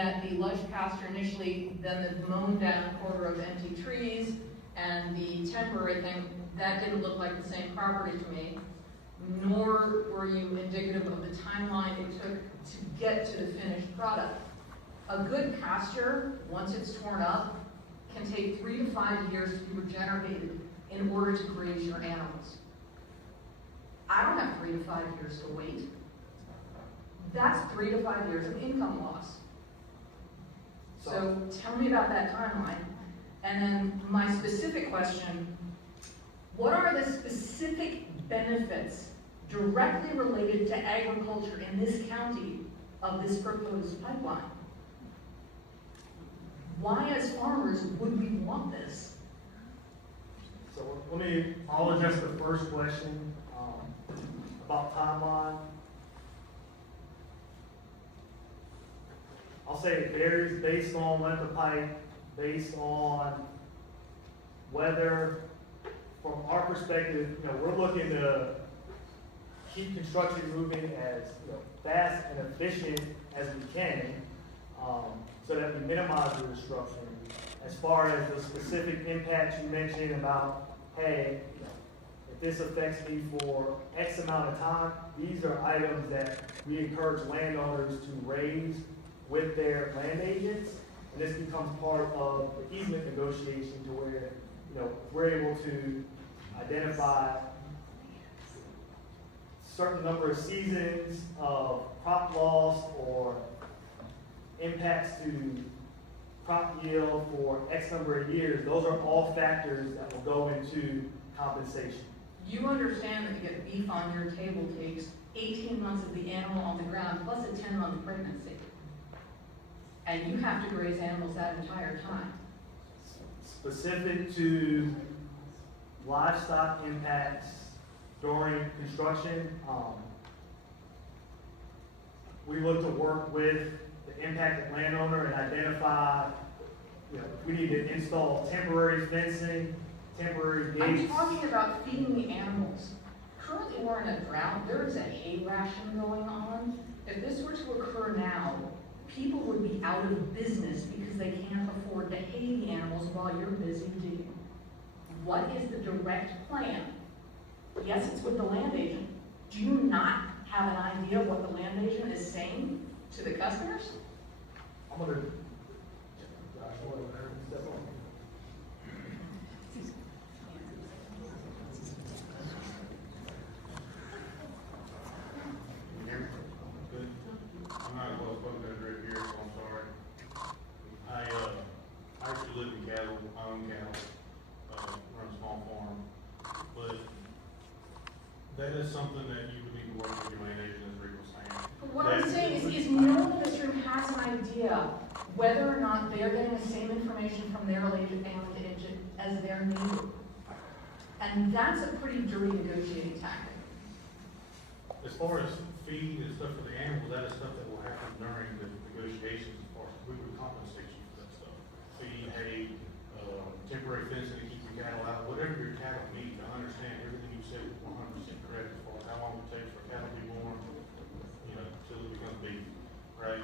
that the lush pasture initially, then the mown down quarter of empty trees, and the temporary thing, that didn't look like the same property to me, nor were you indicative of the timeline it took to get to the finished product. A good pasture, once it's torn up, can take 3 to 5 years to be regenerated in order to graze your animals. I don't have 3 to 5 years to wait. That's 3 to 5 years of income loss. So tell me about that timeline. And then my specific question, what are the specific benefits directly related to agriculture in this county of this proposed pipeline? Why, as farmers, would we want this? So I'll address the first question about timeline. I'll say it varies based on length of pipe, based on weather. From our perspective, we're looking to keep construction moving as fast and efficient as we can, so that we minimize the disruption. As far as the specific impacts you mentioned about, hey, if this affects me for X amount of time, these are items that we encourage landowners to raise with their land agents, and this becomes part of the easement negotiation to where we're able to identify certain number of seasons of crop loss or impacts to crop yield for X number of years. Those are all factors that will go into compensation. You understand that to get beef on your table takes 18 months of the animal on the ground plus a 10-month pregnancy. And you have to graze animals that entire time. Specific to livestock impacts during construction, we look to work with the impacted landowner and identify, if we need to install temporary fencing, temporary gates. I'm talking about feeding the animals. Currently we're in a drought. There is a hay ration going on. If this were to occur now, people would be out of business because they can't afford to hay the animals while you're busy digging. What is the direct plan? Yes, it's with the land agent. Do you not have an idea what the land agent is saying to the customers? I'm gonna, I'm not well spoken right here, so I'm sorry. I actually live in cattle, I own cattle, run a small farm, but that is something that you would need to work with your land agent, as Rick was saying. But what I'm saying is no one in this room has an idea whether or not they're getting the same information from their land agent as their neighbor. And that's a pretty dirty negotiating tactic. As far as feed and stuff for the animals, that is stuff that will happen during the negotiations. As far as we would compensate you for that stuff. Feed, hay, temporary fencing to keep your cattle out, whatever your cattle need. I understand everything you said was 100% correct as far as how long it takes for cattle to be born, till it becomes beef, right?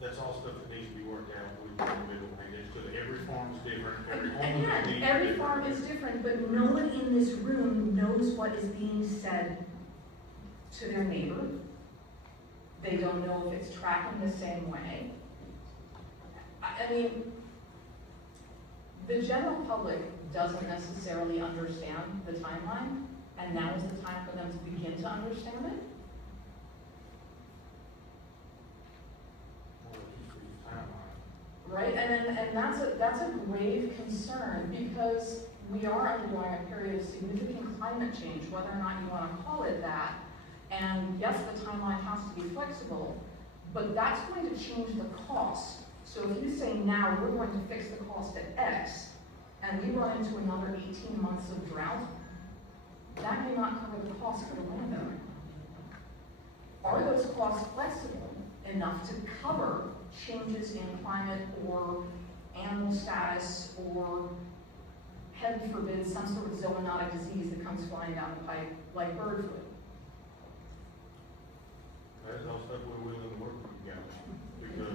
That's all stuff that needs to be worked out with the individual land agents, because every farm is different, every home is Again, every farm is different, but no one in this room knows what is being said to their neighbor. They don't know if it's tracking the same way. I mean, the general public doesn't necessarily understand the timeline, and now is the time for them to begin to understand it. Right, and that's a grave concern, because we are undergoing a period of significant climate change, whether or not you want to call it that. And yes, the timeline has to be flexible, but that's going to change the cost. So if you say now we're going to fix the cost at X, and we run into another 18 months of drought, that may not cover the cost for the landowner. Are those costs flexible enough to cover changes in climate or animal status, or heaven forbid some sort of zoonotic disease that comes flying down the pipe like bird flu? That is all stuff we're willing to work with you guys, because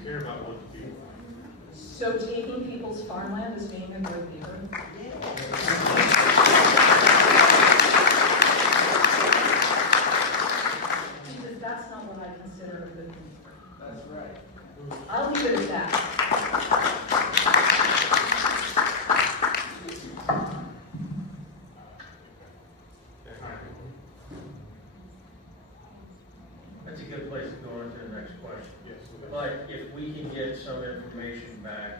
We care about what the people think. So taking people's farmland is being a good neighbor? Because that's not what I consider a good neighbor. That's right. I'll leave it at that. That's a good place to go on to the next question. Yes. Like, if we can get some information back,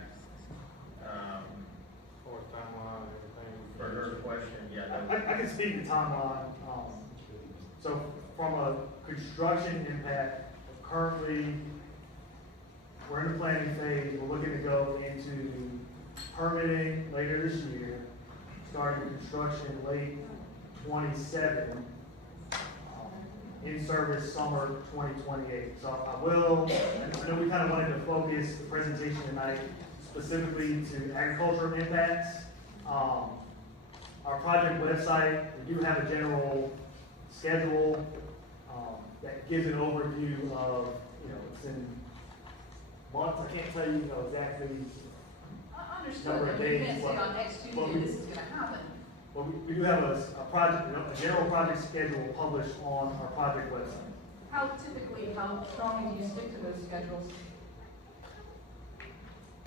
For timeline and everything. for her question, yeah, that would. I can speak to timeline. So from a construction impact, currently, we're in the planning phase. We're looking to go into permitting later this year, starting construction late 27, in service summer 2028. So I know we kind of wanted to focus the presentation tonight specifically to agricultural impacts. Our project website, we do have a general schedule that gives an overview of, it's in months. I can't tell you, exactly. Understood, Number of but you days, can't say on next but Tuesday this is gonna happen. But we do have a project, a general project schedule published on our project website. How strongly do you stick to those schedules?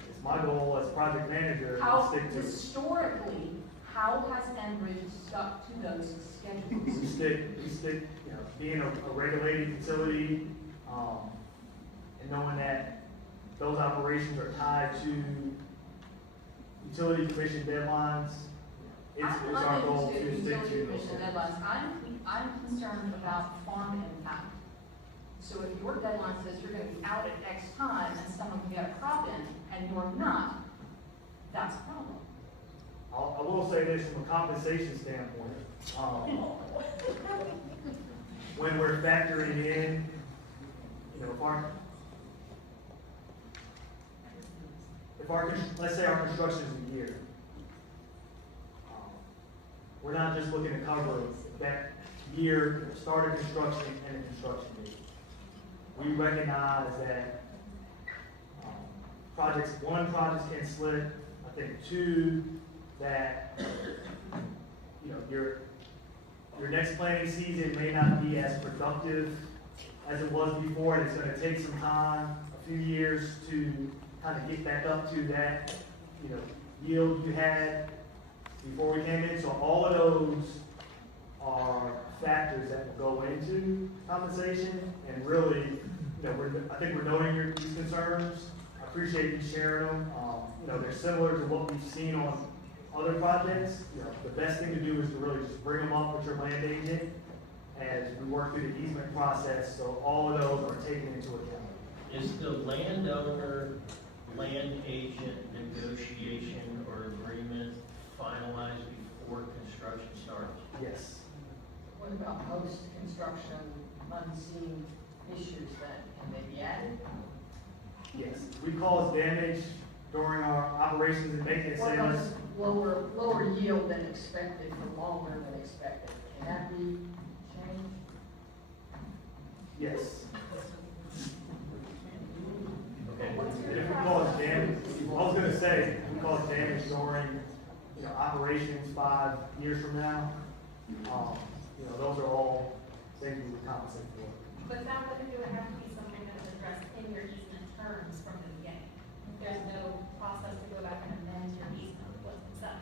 It's my goal as project manager to How, stick to. historically, how has Enbridge stuck to those schedules? We stick, being a regulated utility, and knowing that those operations are tied to utility commission deadlines. It's our goal to stick utility to those commission schedules. deadlines. I'm concerned about farm impact. So if your deadline says you're gonna be out at X time and someone can get a crop in and you're not, that's a problem. I will say this from a compensation standpoint. When we're factoring in, let's say our construction is a year, we're not just looking to cover that year, start of construction and the construction date. We recognize that one project can slip, I think two, that, your next planting season may not be as productive as it was before, and it's gonna take some time, a few years to kind of get back up to that, yield you had before we came in. So all of those are factors that will go into compensation, and really, I think we're noting these concerns. I appreciate you sharing them. They're similar to what we've seen on other projects. The best thing to do is to really just bring them up with your land agent as we work through the easement process, so all of those are taken into account. Is the landowner, land agent negotiation or agreement finalized before construction starts? Yes. What about post-construction unseen issues then? Can they be added? Yes. We cause damage during our operations and maintenance What sales. about lower yield than expected for longer than expected? Can that be changed? Yes. Okay. And if we cause damage, I was gonna say, if we cause damage during, operations 5 years from now, those are all things we would compensate for. But that would have to be something that is addressed in your easement terms from the beginning. There's no process to go back and amend your easement with what's been said.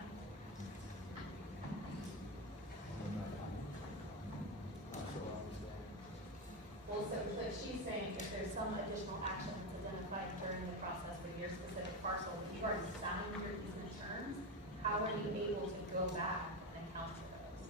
Well, so like she's saying, if there's some additional action that's identified during the process for your specific parcel, if you already signed your easement terms, how are you able to go back and account for those?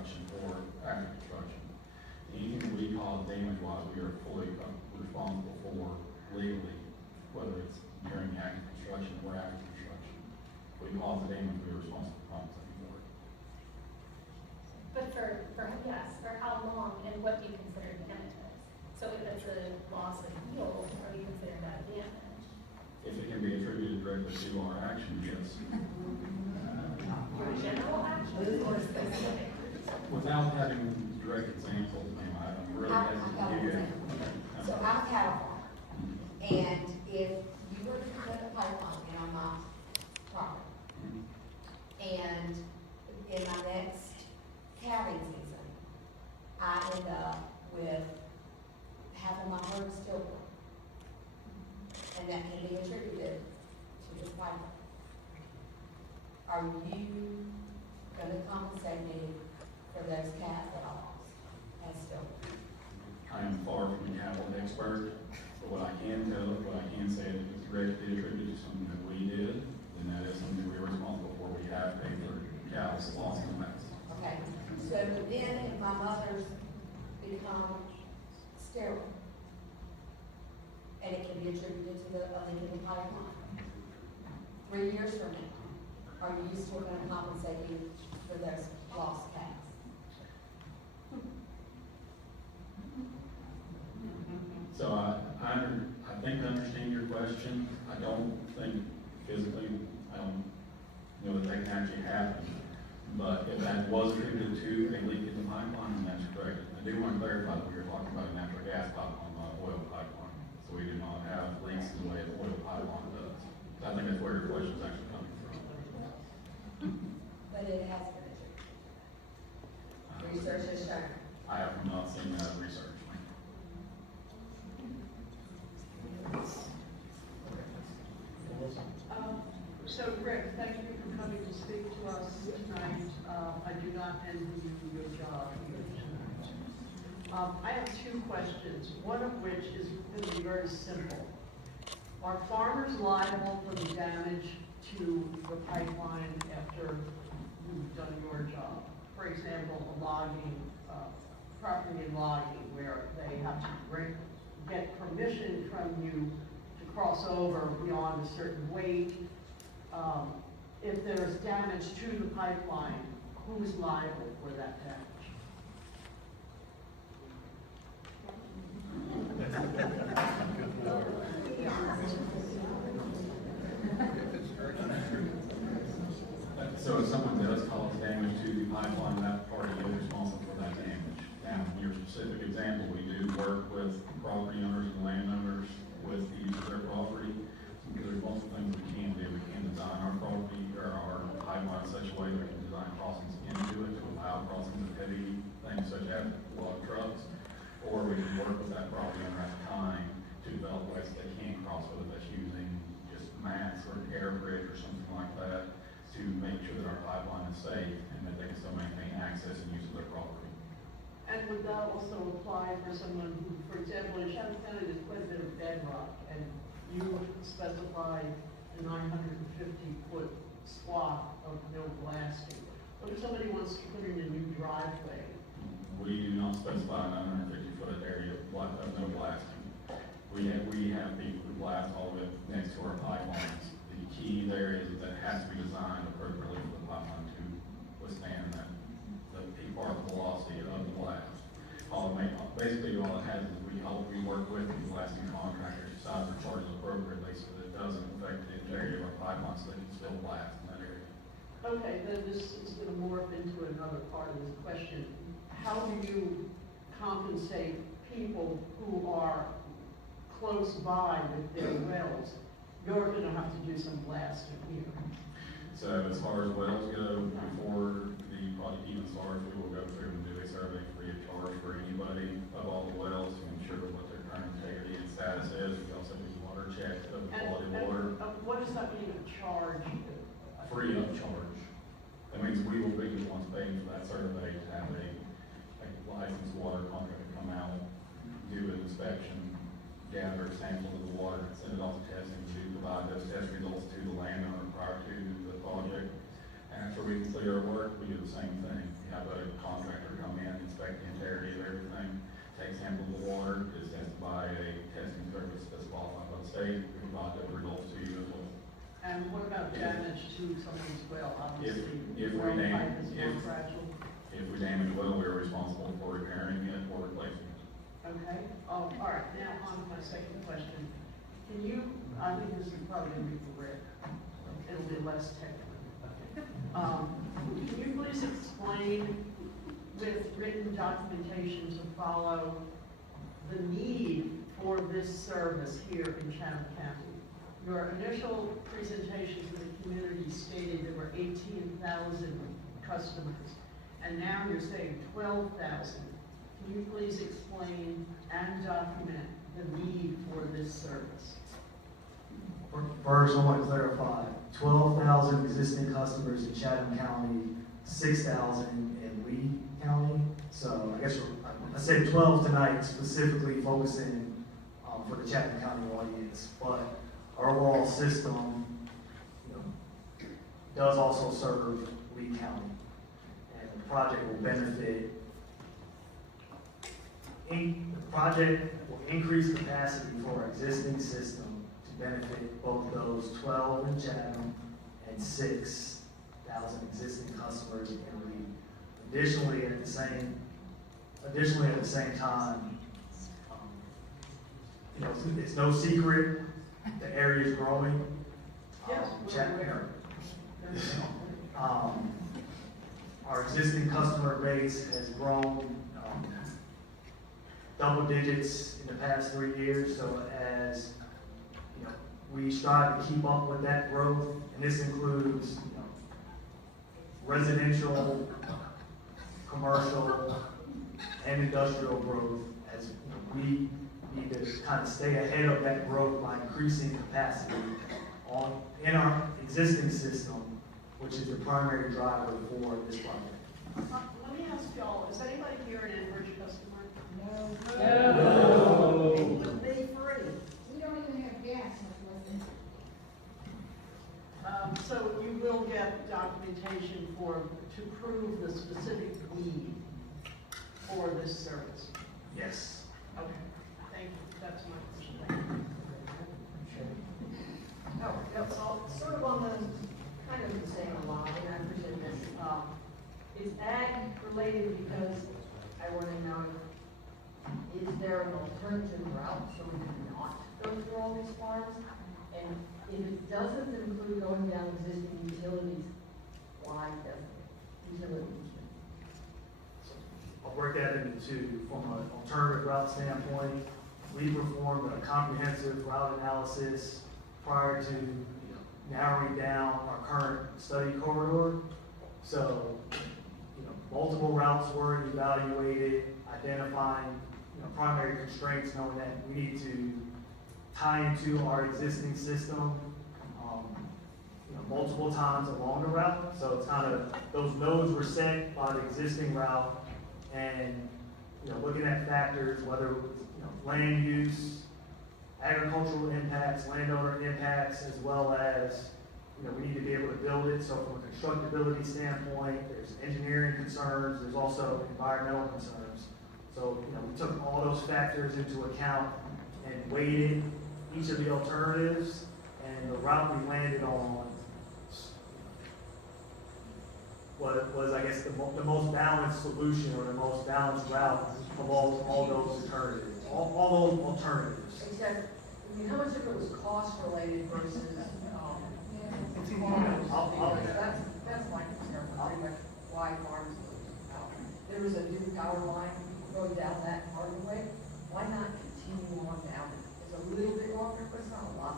construction or after construction. Anything that we cause damage-wise, we are fully responsible for legally, whether it's during active construction or after construction. If we cause the damage, we are responsible for compensating for it. But for how long and what do you consider damages? So if it's a loss of yield, are you consider that damage? If it can be attributed directly to our action, yes. Your general actions or specific? Without having direct examples, ma'am, I don't really I've have got to an give you. example. So I'm a cattle farmer, and if you were to put a pipeline in on my property, and in my next calving season, I end up with half of my herd stillborn, and that can be attributed to this pipeline. Are you gonna compensate me for those calves that I lost as stillborn? I am far from a cattle expert, but what I can say is if it's directly attributed to something that we did, then that is something we're responsible for. We have paid for cows lost in the past. Okay, so then if my mother's become sterile, and it can be attributed to the leak in the pipeline, 3 years from now, are you still gonna compensate me for those lost calves? So I think I understand your question. I don't think physically, I don't know that that can actually happen. But if that was attributed to a leak in the pipeline, then that's correct. I do want to clarify that we are talking about a natural gas pipeline, not an oil pipeline. So we do not have leaks the way an oil pipeline does. So I think that's where your question is actually coming from. But it has been attributed. Research has shown. I have not seen that research. So Rick, thank you for coming to speak to us tonight. I do not envy you your job here tonight. I have two questions, one of which is going to be very simple. Are farmers liable for the damage to the pipeline after you've done your job? For example, a logging, property in logging, where they have to get permission from you to cross over beyond a certain weight. If there's damage to the pipeline, who's liable for that damage? So if someone does cause damage to the pipeline, that party is responsible for that damage. Now, in your specific example, we do work with property owners and landowners with the use of their property. Because there's multiple things we can do. We can design our property or our pipeline in such a way that we can design crossings into it to allow crossings of heavy things such as log trucks. Or we can work with that property owner at the time to develop ways that they can cross, whether that's using just mats or an air bridge or something like that, to make sure that our pipeline is safe and that they can still maintain access and use of their property. And would that also apply for someone who, for example, in Chatham County, there's quite a bit of bedrock, and you specify a 950-foot swath of no blasting. What if somebody wants to put in a new driveway? We do not specify a 950-foot area of no blasting. We have people who blast all the way next to our pipelines. The key there is that it has to be designed appropriately for the pipeline to withstand that, the peak part velocity of the blast. Basically, all it has is we work with the blasting contractors to size their charges appropriately so that it doesn't affect the integrity of our pipeline, so they can still blast in that area. Okay, then this is going to morph into another part of this question. How do you compensate people who are close by with their wells? You're going to have to do some blasting here. So as far as wells go, before the project even starts, we will go through and do a survey free of charge for anybody of all the wells to ensure what their current integrity and status is. We also do water checks of the quality of water. What does that mean, a charge? Free of charge. That means we will be the ones paying for that survey to have a licensed water contractor come out, do an inspection, gather samples of the water, send it off to testing to provide those test results to the landowner prior to the project. After we complete our work, work, we do the same thing. We have a contractor come in, inspect the integrity of everything, take samples of water, is tested by a testing service that's qualified by the state, we provide those results to you as well. And what about damage to someone's well, obviously? if we well name- pipe is more if- fragile. If we damage a well, we're responsible for repairing it or replacing it. Okay, all right, now on to my second question. Can you, I think this is probably gonna be for Rick, it'll be less technical. Can you please explain with written documentation to follow the need for this service here in Chatham County? Your initial presentation to the community stated there were 18,000 customers, and now you're saying 12,000. Can you please explain and document the need for this service? First, I want to clarify, 12,000 existing customers in Chatham County, 6,000 in Lee County. So I guess I said 12 tonight, specifically focusing for the Chatham County audience. But our overall system, does also serve Lee County. And the project will benefit, the project will increase capacity for our existing system to benefit both those 12 in Chatham and 6,000 existing customers in Lee. Additionally, at the same time, it's no secret the area is growing. Yes, we're aware. Our existing customer base has grown double digits in the past 3 years. So as we strive to keep up with that growth, and this includes residential, commercial, and industrial growth. As we need to kind of stay ahead of that growth by increasing capacity in our existing system, which is the primary driver for this project. Let me ask y'all, is anybody here an Enbridge customer? No. It would be free. We don't even have gas, much less So you will get documentation to prove the specific need for this service? Yes. Okay, thank you, that's my question. Oh, yeah, so sort of on the, kind of the same line, and I appreciate this. Is ag related because I want to know, is there an alternative route so we do not go through all these farms? And if it doesn't include going down existing utilities, why doesn't it? Utilities. I'll break that into two. From an alternative route standpoint, we performed a comprehensive route analysis prior to narrowing down our current study corridor. So, multiple routes were evaluated, identifying primary constraints, knowing that we need to tie into our existing system multiple times along the route. So it's kind of, those nodes were set by the existing route, and looking at factors, whether land use, agricultural impacts, landowner impacts, as well as we need to be able to build it. So from a constructability standpoint, there's engineering concerns, there's also environmental concerns. So we took all those factors into account and weighted each of the alternatives, and the route we landed on was I guess, the most balanced solution, or the most balanced route of all those alternatives. All those alternatives. Except, how much of it was cost related versus, that's my concern, pretty much why farms lose power. There was a new power line going down that part of the way, why not continue on down it? It's a little bit longer, but it's not a lot.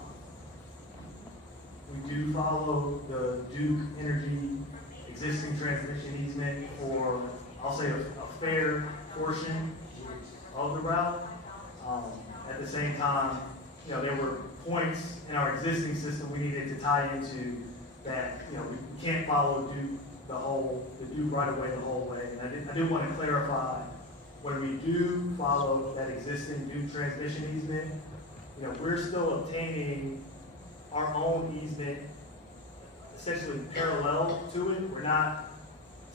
We do follow the Duke Energy existing transmission easement for, I'll say, a fair portion of the route. At the same time, there were points in our existing system we needed to tie into that, we can't follow Duke the Duke right away the whole way. And I do want to clarify, when we do follow that existing Duke transmission easement, we're still obtaining our own easement essentially parallel to it. We're not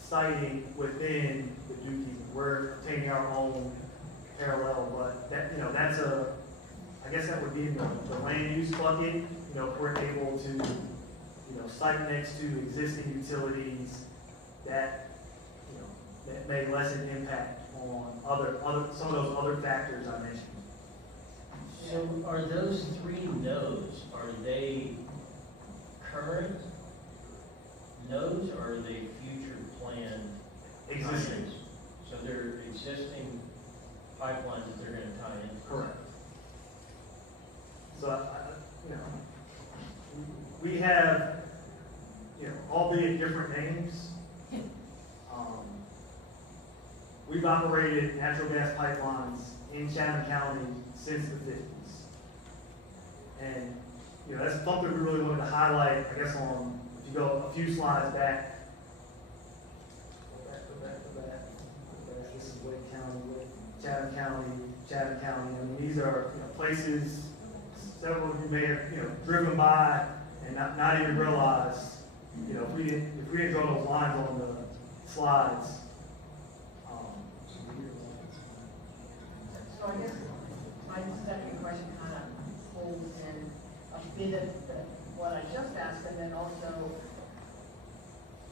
siting within the Duke easement. We're obtaining our own parallel, but that, you know, that's I guess that would be in the land use bucket. You know, if we're able to, you know, site next to existing utilities that, you know, that may lessen impact on some of those other factors I mentioned. So are those three nodes, are they current nodes or are they future planned? Existing. tie-ins? So they're existing pipelines that they're gonna tie in? Correct. So, you know, we have, you know, albeit different names. We've operated natural gas pipelines in Chatham County since the 50s. And, you know, that's something we really wanted to highlight, I guess, on, if you go a few slides back. Go back. This is Wake County, Chatham County. I mean, these are, you know, places several of you may have, you know, driven by and not even realized, you know, if we didn't draw those lines on the slides. So I guess my second question kind of holds in a bit of what I just asked, and then also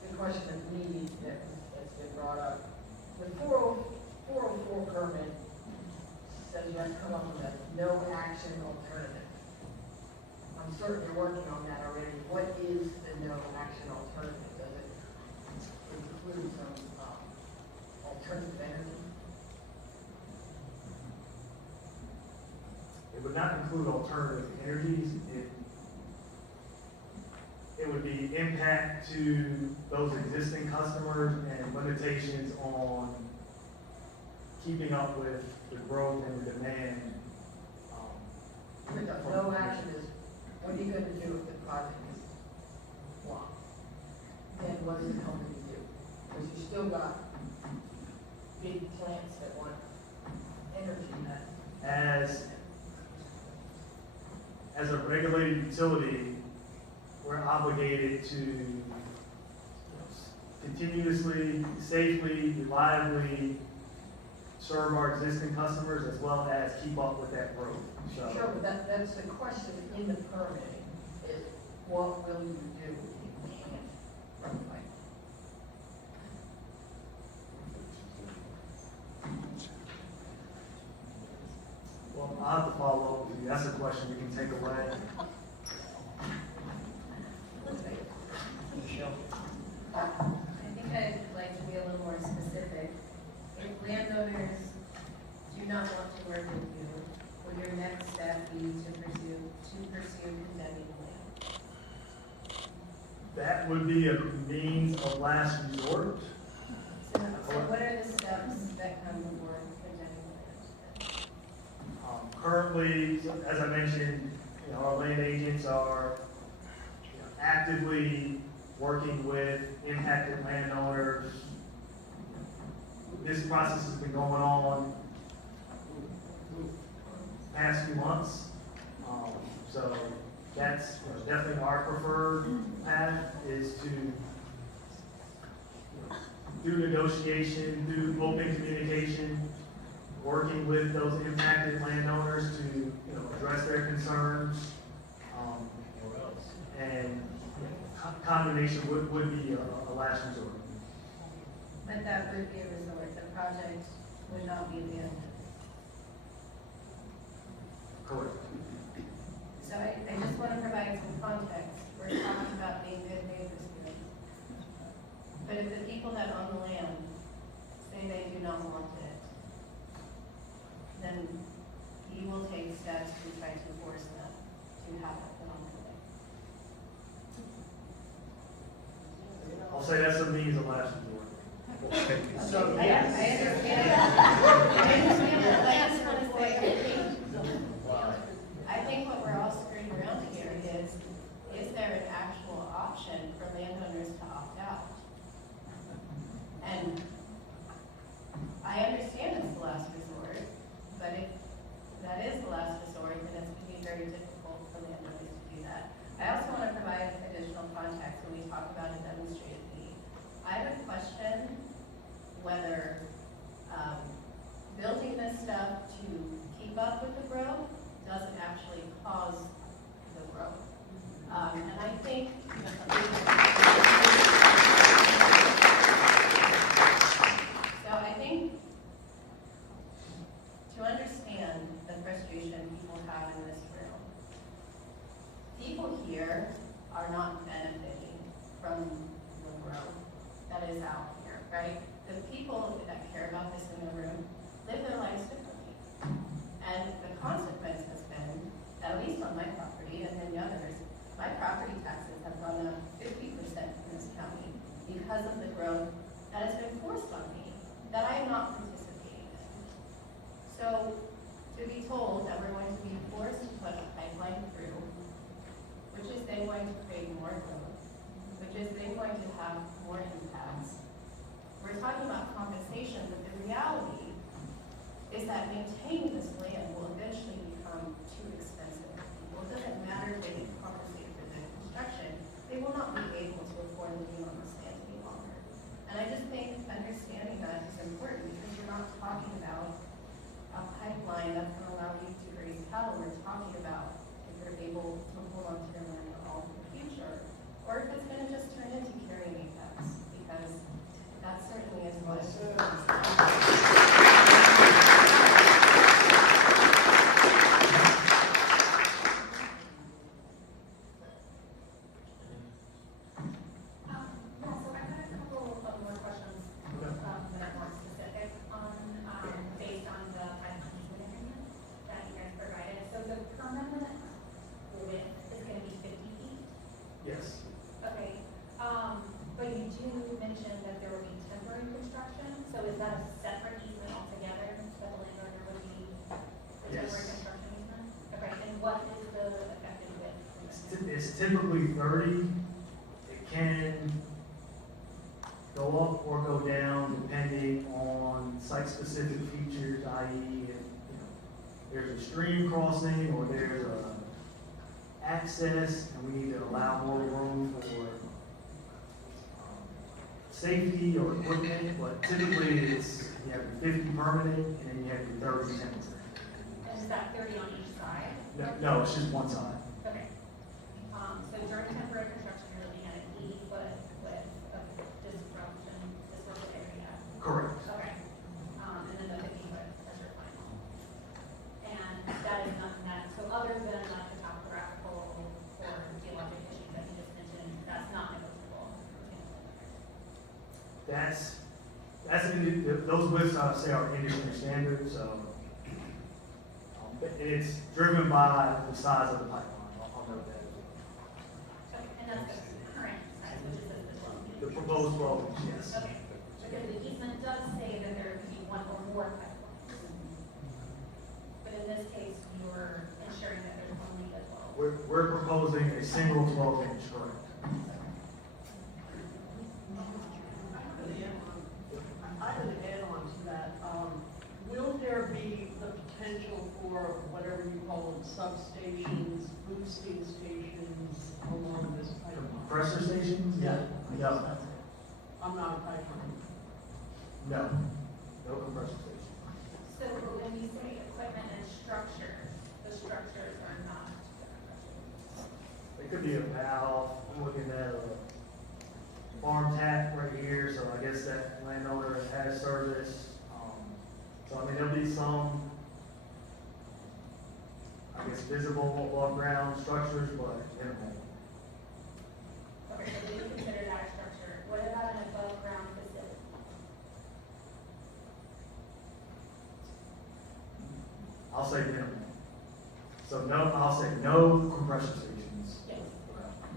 the question of need that's been brought up. The 404 permit says you have to come up with a no action alternative. I'm certain you're working on that already. What is the no action alternative? Does it include some alternative energy? It would not include alternative energies. It would be impact to those existing customers and limitations on keeping up with the growth and the demand. With the no action is, what are you gonna do if the project is blocked? Then what does the company do? Because you still got big plants that want energy that. As a regulated utility, we're obligated to, you know, continuously, safely, reliably serve our existing customers as well as keep up with that growth. So, Sure, but that's the question in the permitting, is what will you do if you can't run the pipe? well, I'll have to follow up with you. That's a question we can take away. Michelle? I think I'd like to be a little more specific. If landowners do not want to work with you, would your next step be to pursue condemning land? That would be a means of last resort. So what are the steps that come before condemning land? Currently, as I mentioned, you know, our land agents are, you know, actively working with impacted landowners. This process has been going on past few months. So that's, you know, definitely our preferred path is to, you know, through negotiation, through open communication, working with those impacted landowners to, you know, address their concerns. And condemnation would be a last resort. But that would be a resort, the project would not be abandoned. Correct. So I just want to provide some context. We're talking about being good neighbors here. But if the people that own the land say they do not want it, then you will take steps to try to force them to have it put on the land. I'll say that's a means of last resort. So, I yes. understand. I understand, but I just want to say, I think what we're all screwing around here is there an actual option for landowners to opt out? And I understand it's the last resort, but if that is the last resort, then it's going to be very difficult for landowners to do that. I also want to provide additional context when we talk about a demonstrated need. I have a question whether, building this stuff to keep up with the growth doesn't actually cause the growth. And I think, so I think to understand the frustration people have in this room, people here are not benefiting from the growth that is out here, right? The people that care about this in the room live their lives differently. And the consequence has been, at least on my property and many others, my property taxes have gone up 50% in this county because of the growth that has been forced on me, that I am not participating in. So, to be told that we're going to be forced to put a pipeline through, which is then going to create more growth, which is then going to have more impacts. We're talking about compensation, but the reality is that maintaining this land will eventually become too expensive for people. It doesn't matter if they get compensated for the construction, they will not be able to afford living on this land any longer. And I just think understanding that is important because we're not talking about a pipeline that's going to allow you to raise cattle. We're talking about if you're able to hold on to your land for all in the future, or if it's going to just turn into carrying apex, because that certainly is what So I've got a couple of more questions, that are more specific on, based on the pipeline easement agreement that you guys provided. So the permanent width is gonna be 50 feet? Yes. Okay, but you do mention that there will be temporary construction, so is that a separate easement altogether, that the landowner would be the Yes. temporary construction easement? Okay, and what is the effective width? It's typically 30. It can go up or go down depending on site-specific features, i.e. if, there's a stream crossing or there's a access and we need to allow more room for safety or equipment, but typically it's, you have 50 permanent and then you have 30 temporary. And is that 30 on each side? No, it's just one side. Okay. So during temporary construction, you're looking at an 80-foot width of disruption area. Correct. Okay. And then the 50-foot as your final. And that is not that, so other than like the topographical or geologic issues that you just mentioned, that's not negotiable. Those widths I would say are industry standard, so it's driven by the size of the pipeline. I'll note that as well. Okay, and that's the current size, which is the 12 feet. The proposed 12 inch, yes. Okay, because the easement does say that there could be one or more pipelines. But in this case, you're ensuring that there's only the 12. We're proposing a single 12 inch, correct? I have an add-on to that. Will there be the potential for whatever you call them, substations, boosting stations along this pipeline? Compressor stations? Yeah. No, I'm not a pipeline. no compressor station. So when you say equipment and structure, the structures are not. It could be a valve, I'm looking at a farm tap right here, so I guess that landowner has service. So I mean, there'll be some, I guess, visible above ground structures, but minimal. Okay, so we would consider that a structure. What about an above ground facility? I'll say minimal. So no, I'll say no compressor stations. Yes.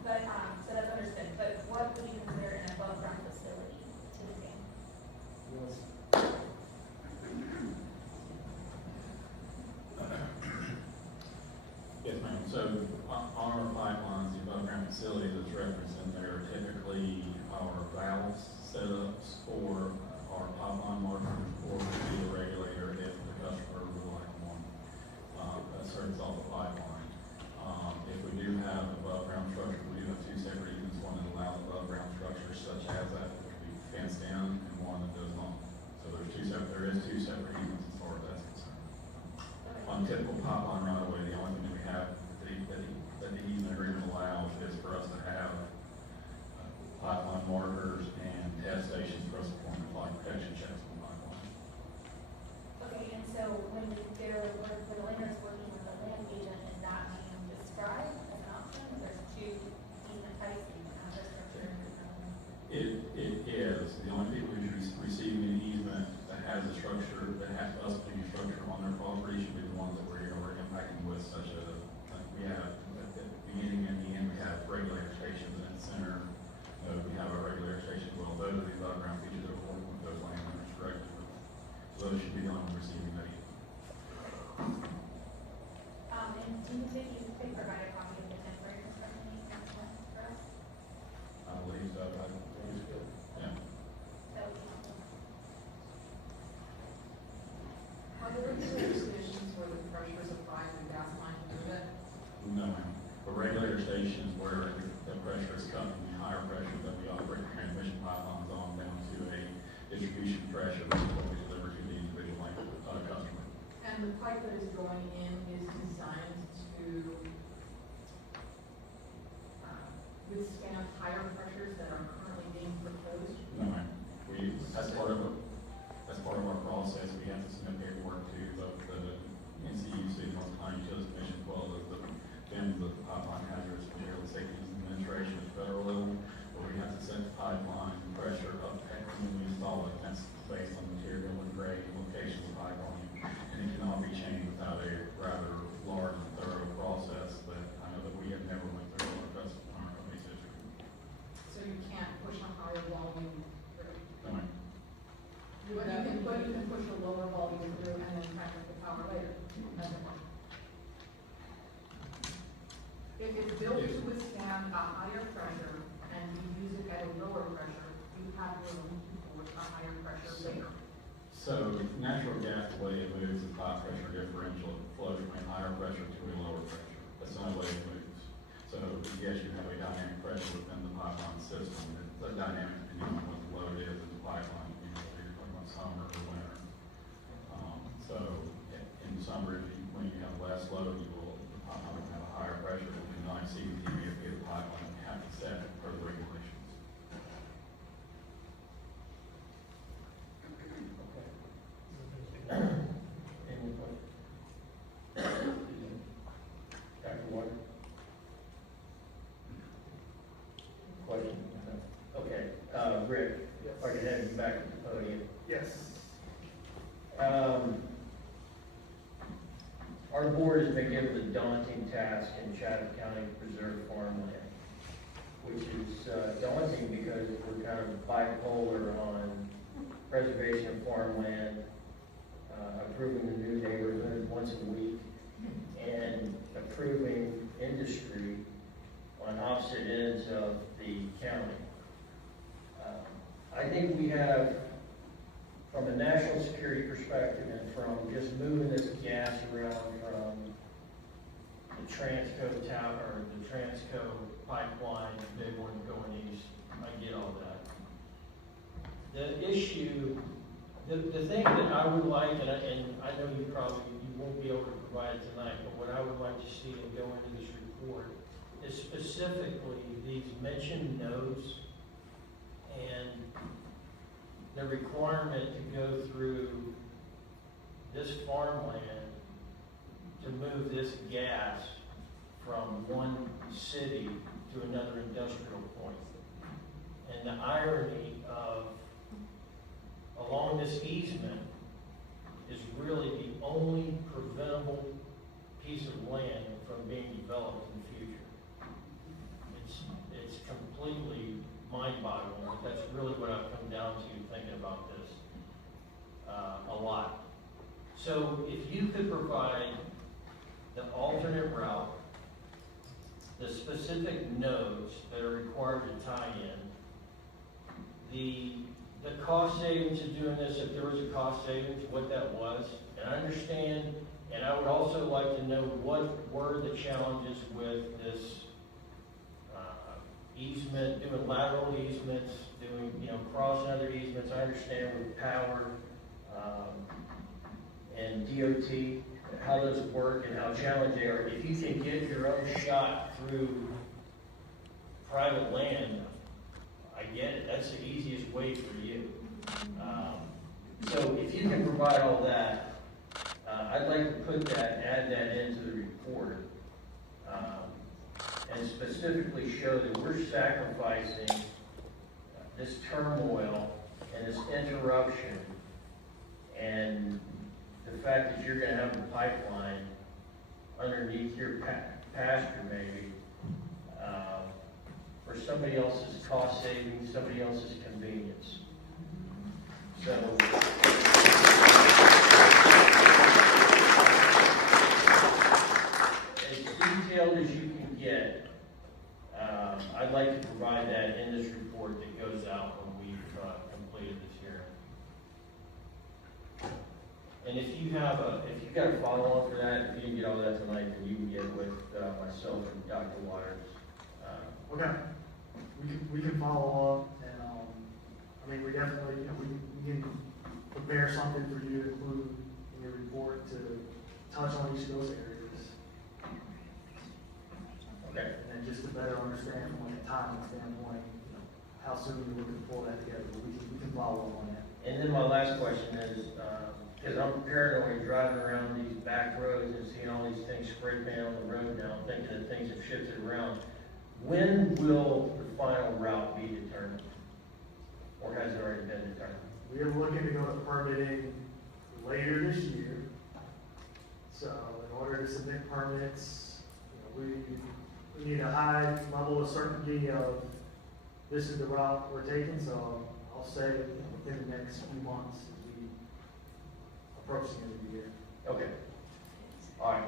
But, so that's understood, but what would you consider an above ground facility to the game? Yes, ma'am. So our pipelines, the above ground facilities that's referenced in there are typically our valves setups for our pipeline markers or the regulator if the customer would like one. That serves all the pipeline. If we do have above ground structure, we do have two separate easements, one that allows above ground structures such as that, which would be fenced in, and one that does not. there is two separate easements as far as that's concerned. On typical pipeline right away, the only thing that we have, that the easement agreement allows is for us to have pipeline markers and test stations for us to perform fire protection checks on the pipeline. Okay, and so when the landowner's working with the land agent, is that being described as an option? There's two easement types, infrastructure. It is, the only people who's receiving an easement that has a structure, that has us putting a structure on their property should be the ones that we're impacting with such a, like we have, at the beginning and the end, we have regulator stations in the center. We have a regulator station, well, those are these underground features that we're working with those landowners directly with. So those should be the only receiving that easement. And do you think you could provide a copy of the temporary construction easement for us? I believe so, I think it's good. Yeah. That would be helpful. Are there any stations where the pressure is applied to the gas line to move it? No, ma'am. The regulator stations where the pressure is coming, the higher pressure that we operate transmission pipelines on down to a distribution pressure that we deliver to the individual customer. And the pipe that is going in is designed to withstand higher pressures that are currently being proposed? No, ma'am. As part of our process, we have to submit paperwork to both the NCUC, North Carolina Utilities Commission, as well as the Pipeline Hazardous Materials Safety Administration at the federal level, where we have to set the pipeline pressure up when we install it. That's based on material and grade, location of pipeline, and it cannot be changed without a rather large and thorough process that I know that we have never went through in our company's history. So you can't push a higher volume through? No, ma'am. But you can push a lower volume through and then traffic the power later. That's it. If it's built to withstand a higher pressure and you use it at a lower pressure, you have room for a higher pressure later. So natural gas, the way it moves, is high pressure differential, it flows from a higher pressure to a lower pressure. That's the only way it moves. So yes, you have a dynamic pressure within the pipeline system. The dynamic depending on what the load is in the pipeline, you know, whether you're talking about summer or winter. So in the summer, when you have less load, the pipeline will have a higher pressure, but you not exceed the TMA of the pipeline, you have to set per the regulations. Any questions? Dr. Ward? Question? Okay, Rick, if I could have you back at the podium. Yes. Our board has been given the daunting task in Chatham County to preserve farmland, which is daunting because we're kind of bipolar on preservation of farmland, approving the new neighborhood once a week, and approving industry on opposite ends of the county. I think we have, from a national security perspective and from just moving this gas around from the Transco tower, or the Transco pipeline, the big one going east, I get all that. The issue, the thing that I would like, and I know you won't be able to provide it tonight, but what I would like to see and go into this report is specifically these mentioned nodes and the requirement to go through this farmland to move this gas from one city to another industrial point. And the irony of, along this easement, is really the only preventable piece of land from being developed in the future. It's completely mind-boggling, but that's really what I've come down to thinking about this a lot. So if you could provide the alternate route, the specific nodes that are required to tie in, the cost savings of doing this, if there was a cost savings, what that was, and I understand, and I would also like to know what were the challenges with this easement, doing lateral easements, doing, crossing other easements. I understand with power, and DOT, how those work and how challenging they are. If you can get your own shot through private land, I get it, that's the easiest way for you. So if you can provide all that, I'd like to put that, add that into the report, and specifically show that we're sacrificing this turmoil and this interruption and the fact that you're gonna have a pipeline underneath your pasture maybe, for somebody else's cost savings, somebody else's convenience. So, as detailed as you can get, I'd like to provide that in this report that goes out when we've completed this hearing. And if you've got a follow-up for that, if you didn't get all that tonight, then you can get with myself and Dr. Waters. Okay, we can follow up, and, I mean, we definitely, you know, we can prepare something for you to include in your report to touch on each of those areas. Okay. And then just to better understand from like a timing standpoint, you know, how soon you're looking to pull that together, but we can follow up on that. And then my last question is, because I'm paranoid driving around these back roads and seeing all these things spray painted on the road now, thinking that things have shifted around. When will the final route be determined? Or has it already been determined? We are looking to go to permitting later this year. So in order to submit permits, you know, we need a high level of certainty of this is the route we're taking, so I'll say, you know, within the next few months as we approach the end of the year. Okay. All right.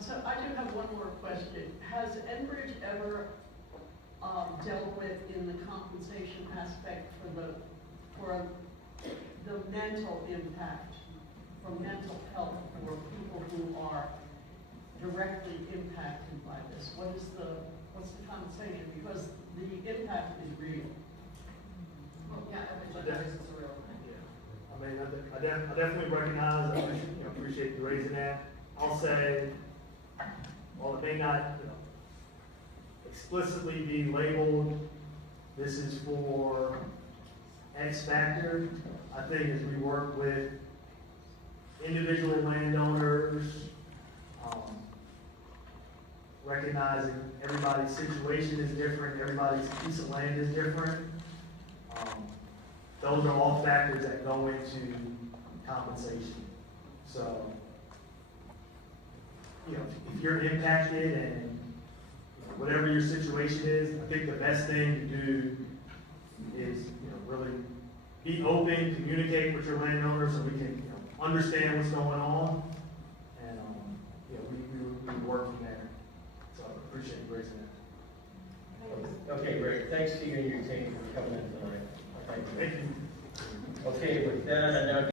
So I do have one more question. Has Enbridge ever dealt with in the compensation aspect for the mental impact, for mental health for people who are directly impacted by this? What's the compensation? Because the impact is real. Well, yeah, Eminent is a real thing. Yeah. I mean, I definitely recognize, appreciate you raising that. I'll say, while it may not, you know, explicitly be labeled, this is for X factor, I think as we work with individual landowners, recognizing everybody's situation is different, everybody's piece of land is different, those are all factors that go into compensation. So, you know, if you're impacted and whatever your situation is, I think the best thing to do is, you know, really be open, communicate with your landowner so we can, you know, understand what's going on, and, you know, we work from there. So I appreciate you raising that. Okay, great. Thanks to you and your team for coming in tonight. Thank you. Thank you. Okay, with that, I now